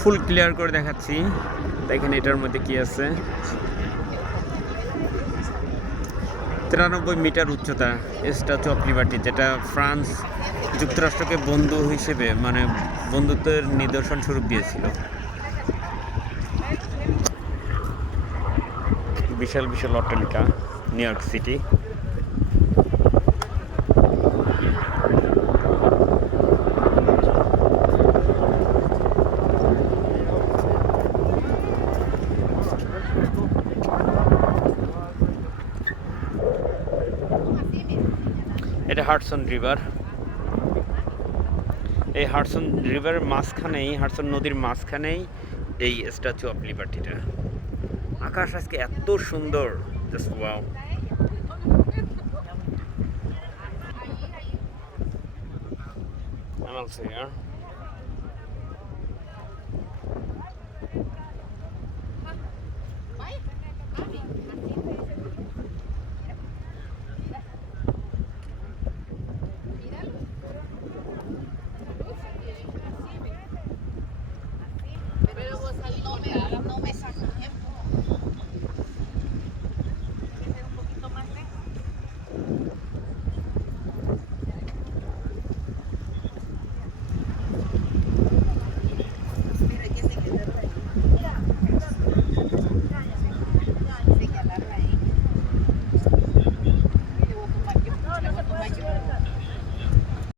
ফুল clear করে দেখাচ্ছি। দেখেন এটার মধ্যে কি আছে? তিরানব্বই মিটার উচ্চতা স্ট্যাচু অফ লিবার্টি যেটা ফ্রান্স যুক্তরাষ্ট্রকে বন্ধু হিসেবে মানে বন্ধুত্বের নিদর্শন স্বরূপ দিয়েছিল। বিশাল বিশাল অট্টালিকা, নিউ ইয়র্ক সিটি। এটা হার্টসন রিভার এই হার্টসন রিভারের মাঝখানেই হার্টসন নদীর মাঝখানেই এই স্ট্যাচু অফ লিবার্টিটা আকাশ আজকে এত সুন্দর just wow I'm also here. nome me nome sacanagem.